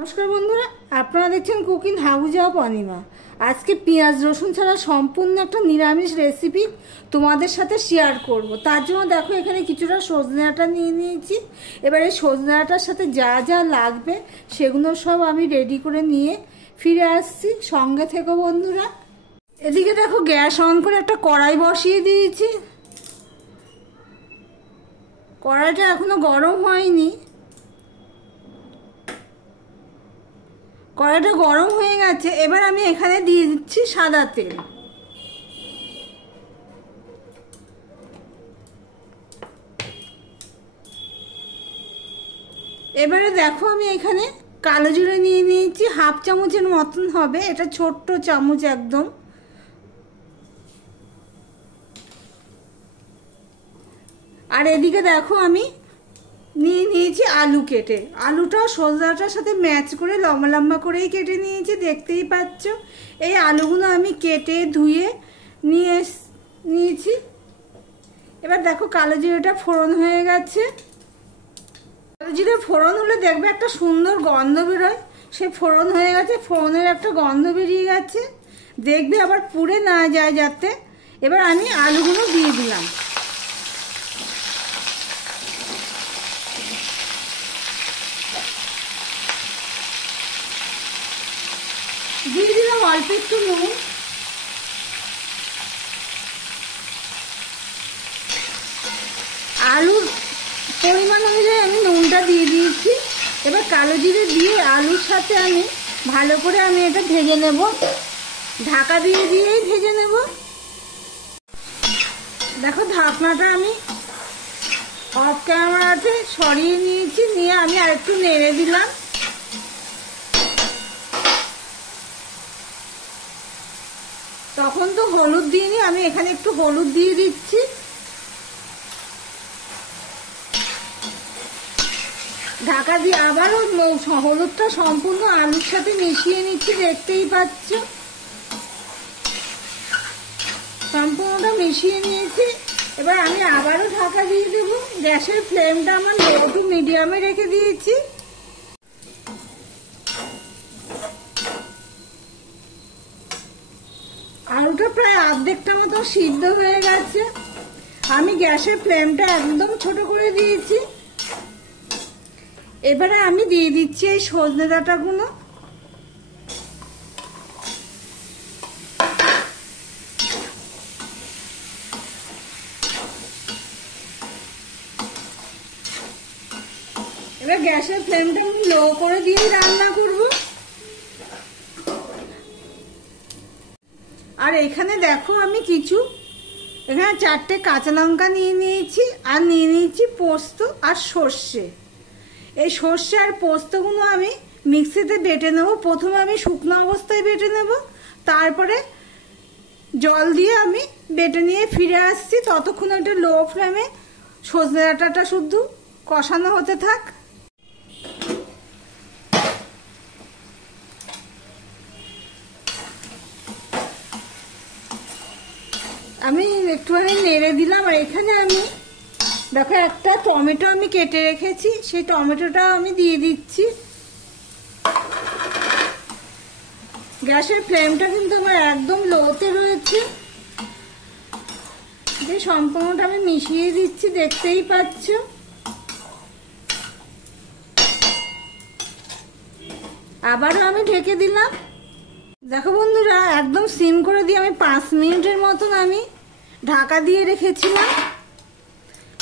নমস্কার বন্ধুরা, আপনারা দেখছেন কুকিং হাবুজা অনিমা। আজকে পেঁয়াজ রসুন ছাড়া সম্পূর্ণ একটা নিরামিষ রেসিপি তোমাদের সাথে শেয়ার করব। তার জন্য দেখো এখানে কিছুটা সজনে ডাঁটা নিয়ে নিয়েছি। এবার এই সজনে ডাঁটার সাথে যা যা লাগবে সেগুলো সব আমি রেডি করে নিয়ে ফিরে আসছি, সঙ্গে থেকো বন্ধুরা। এদিকে দেখো গ্যাস অন করে একটা কড়াই বসিয়ে দিয়েছি। কড়াইটা এখনো গরম হয়নি। কড়াইটা গরম হয়ে গেছে। এবার আমি এখানে দিয়ে দিচ্ছি সাদা তেল। এবারে দেখো আমি এখানে কালো জিরে নিয়ে নিয়েছি, হাফ চামচের মতন হবে, এটা ছোট্ট চামচ একদম। আর এদিকে দেখো আমি নিয়ে নিয়েছি আলু কেটে। আলুটা সজনাটার সাথে ম্যাচ করে লম্বা লম্বা করেই কেটে নিয়েছি, দেখতেই পাচ্ছ। এই আলুগুলো আমি কেটে ধুয়ে নিয়েছি। এবার দেখো কালো জিরেটা ফোড়ন হয়ে গেছে। কালো জিরে ফোড়ন হলে দেখবে একটা সুন্দর গন্ধ বেরোয়। সে ফোড়ন হয়ে গেছে, ফোড়নের একটা গন্ধ বেরিয়ে গেছে, দেখবে আবার পুড়ে না যায় যাতে। এবার আমি আলুগুলো দিয়ে দিলাম। দিয়ে দিলাম অল্প একটু নুন। আলুর পরিমাণ অনুযায়ী আমি নুনটা দিয়ে দিয়েছি। এবার কালো জিরে দিয়ে আলুর সাথে আমি ভালো করে এটা ভেজে নেব, ঢাকা দিয়ে দিয়েই ভেজে নেব। দেখো ঢাকনাটা আমি অফ ক্যামেরাতে সরিয়ে নিয়েছি, নিয়ে আমি আরেকটু নেড়ে দিলাম। তখন তো হলুদ দিইনি, আমি এখানে একটু হলুদ দিয়ে দিচ্ছি। ঢাকা দিয়ে আবারও হলুদটা সম্পূর্ণ আলুর সাথে মিশিয়ে নিচ্ছি, দেখতেই পাচ্ছ। সম্পূর্ণটা মিশিয়ে নিয়েছি। এবার আমি আবারও ঢাকা দিয়ে দেবো। গ্যাসের ফ্লেমটা আমার লো টু মিডিয়ামে রেখে দিয়েছি। আলুটা প্রায় অর্ধেকটা মতো সিদ্ধ হয়ে গেছে। আমি গ্যাসের ফ্লেমটা একদম ছোট করে দিয়েছি। এবারে আমি দিয়ে দিচ্ছি এই সজনে ডাঁটাগুলো। এবার গ্যাসের ফ্লেমটা আমি লো করে দিয়ে রান্না করব। আর এখানে দেখো আমি এখানে 4টে কাঁচা লঙ্কা নিয়ে নিয়েছি, আর নিয়ে নিয়েছি পোস্ত আর সর্ষে। এই সর্ষে আর পোস্তগুলো আমি মিক্সিতে বেটে নেব। প্রথমে আমি শুকনো অবস্থায় বেটে নেব, তারপরে জল দিয়ে আমি বেটে নিয়ে ফিরে আসছি। ততক্ষণ একটা লো ফ্লেমে সজনে ডাঁটাটা শুধু কষানো হতে থাক। আমি একটুখানি নেড়ে দিলাম। আর এখানে আমি দেখো একটা টমেটো আমি কেটে রেখেছি, সেই টমেটোটা আমি দিয়ে দিচ্ছি। গ্যাসের ফ্লেমটা কিন্তু আমার একদম লোতে রয়েছে। যে সম্পূর্ণটা আমি মিশিয়ে দিচ্ছি, দেখতেই পাচ্ছ। আবারও আমি ঢেকে দিলাম। দেখো বন্ধুরা, একদম সিম করে দিয়ে আমি 5 মিনিটের মতন আমি ঢাকা দিয়ে রেখেছিলাম।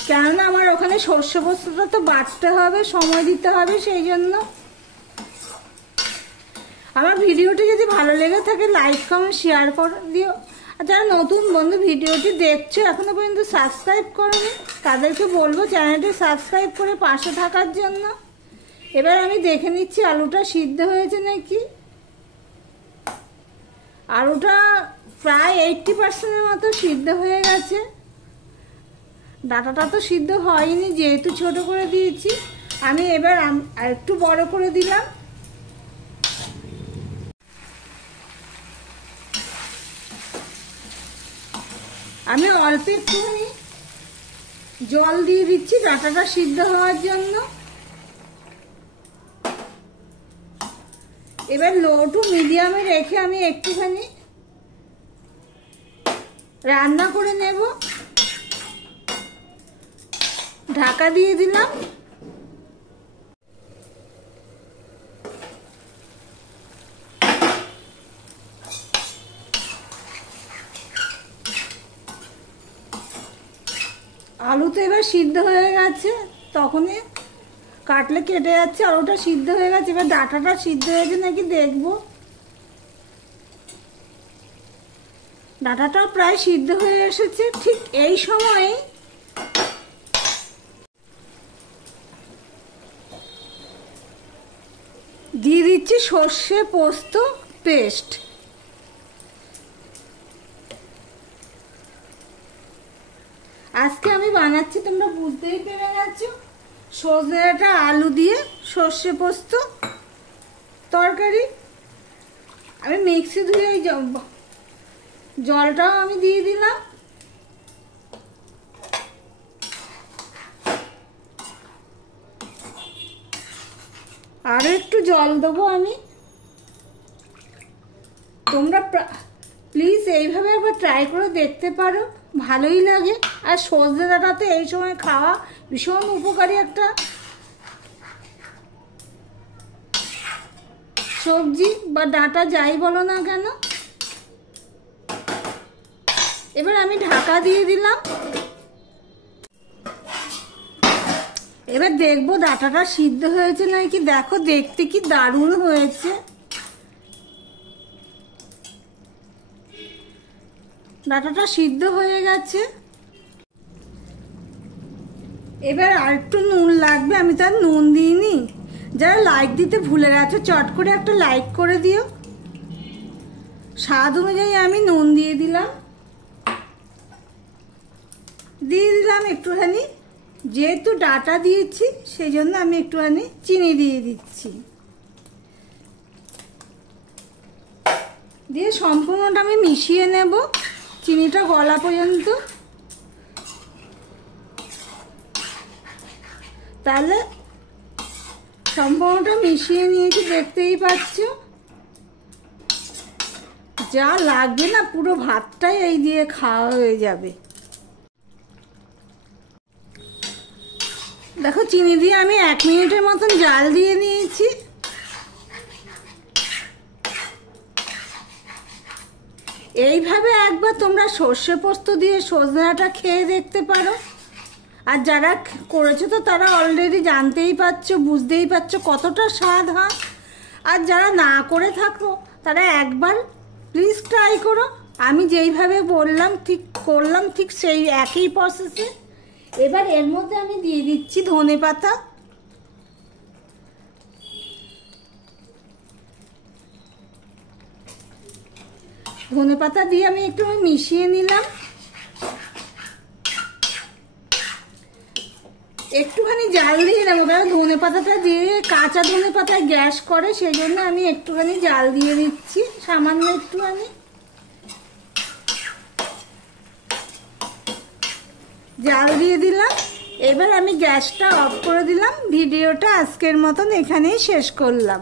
কেননা আমার ওখানে সর্ষে পোস্তটা তো বাটতে হবে, সময় দিতে হবে, সেই জন্য। আমার ভিডিওটি যদি ভালো লেগে থাকে লাইক কমেন্ট শেয়ার করে দিও। আর যারা নতুন বন্ধু ভিডিওটি দেখছো এখনো পর্যন্ত সাবস্ক্রাইব করোনি, তাদেরকে বলবো চ্যানেলটি সাবস্ক্রাইব করে পাশে থাকার জন্য। এবার আমি দেখে নিচ্ছি আলুটা সিদ্ধ হয়েছে নাকি। আলুটা প্রায় 80% মতো সিদ্ধ হয়ে গেছে। ডাঁটাটা তো সিদ্ধ হয়নি, যেহেতু ছোট করে দিয়েছি। আমি এবার একটু বড় করে দিলাম। আমি অল্প একটুখানি জল দিয়ে দিচ্ছি ডাঁটাটা সিদ্ধ হওয়ার জন্য। এবার লো টু মিডিয়ামে রেখে আমি একটুখানি রান্না করে নেব। ঢাকা দিয়ে দিলাম। আলু তো এবার সিদ্ধ হয়ে গেছে, তখনই কাটলে কেটে যাচ্ছে। আলুটা সিদ্ধ হয়ে গেছে, এবার ডাঁটাটা সিদ্ধ হয়েছে নাকি দেখবো। ডাঁটাটাও প্রায় সিদ্ধ হয়ে এসেছে। ঠিক এই সময়ে দিয়ে দিচ্ছি সর্ষে পোস্ত পেস্ট। আজকে আমি বানাচ্ছি, তোমরা বুঝতেই পেরে গেছো, সজনে ডাঁটা আলু দিয়ে সর্ষে পোস্ত তরকারি। আমি মিক্সি ধুয়ে জলটাও আমি দিয়ে দিলাম। আরো একটু জল দেবো আমি। তোমরা প্লিজ এইভাবে একবার ট্রাই করে দেখতে পারো, ভালোই লাগে। আর সজনে ডাঁটাতে এই সময় খাওয়া ভীষণ উপকারী একটা সবজি বা ডাঁটা যাই বলো না কেন। এবার আমি ঢাকা দিয়ে দিলাম। এবার দেখবো ডাঁটাটা সিদ্ধ হয়েছে নাকি। দেখো দেখতে কি দারুণ হয়েছে। ডাঁটাটা সিদ্ধ হয়ে গেছে। এবার আর একটু নুন লাগবে, আমি তার নুন দিইনি। যারা লাইক দিতে ভুলে গেছো চট করে একটা লাইক করে দিও। স্বাদ অনুযায়ী আমি নুন দিয়ে দিলাম। একটুখানি, যেহেতু ডাঁটা দিয়েছি সেই জন্য আমি একটুখানি চিনি দিয়ে দিচ্ছি। দিয়ে সম্পূর্ণটা আমি মিশিয়ে নেব চিনিটা গলা পর্যন্ত। তাহলে সম্পূর্ণটা মিশিয়ে নিয়েছি, দেখতেই পাচ্ছ। যা লাগবে না পুরো ভাতটাই এই দিয়ে খাওয়া হয়ে যাবে। দেখো চিনি দিয়ে আমি 1 মিনিটের মতন জাল দিয়ে নিয়েছি। এইভাবে একবার তোমরা সর্ষে পোস্ত দিয়ে সজনে ডাঁটা খেয়ে দেখতে পারো। আর যারা করেছো তো তারা অলরেডি জানতেই পারছো, বুঝতেই পারছো কতটা স্বাদ হয়। আর যারা না করে থাকো তারা একবার প্লিজ ট্রাই করো। আমি যেইভাবে বললাম ঠিক করলাম, ঠিক সেই একই প্রসেসে। এবার এর মধ্যে আমি দিয়ে দিচ্ছি ধনেপাতা। ধনেপাতা দিয়ে আমি একটু মিশিয়ে নিলাম। একটুখানি জাল দিয়ে দেবো, কারণ ধনেপাতাটা দিয়ে কাঁচা ধনেপাতায় গ্যাস করে, সেই জন্য আমি একটুখানি জাল দিয়ে দিচ্ছি, সামান্য একটুখানি জাল দিয়ে দিলাম। এবার আমি গ্যাসটা অফ করে দিলাম। ভিডিওটা আজকের মতন এখানেই শেষ করলাম।